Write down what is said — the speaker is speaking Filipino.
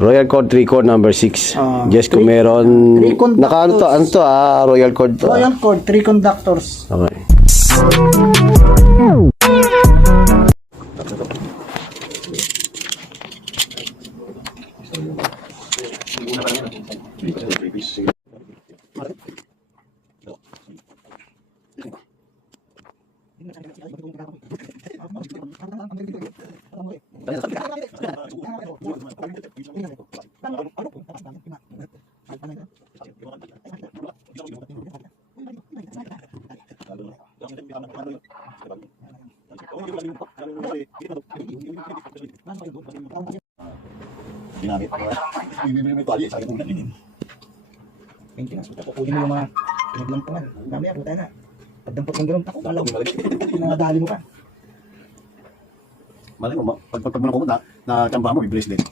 Royal Code 3 code number 6. Yes, kung meron nakaano to, ano to Royal Code to. Royal Code 3 conductors. Okay. Maintenance ko, kukunin mo yung mga pinaglampungan. Mamaya, puta na. Pagdampot ng ganun, ako, galaw. Nadali mo pa. Malay mo, pag mo na pumunta, na tiyamba mo, may bracelet.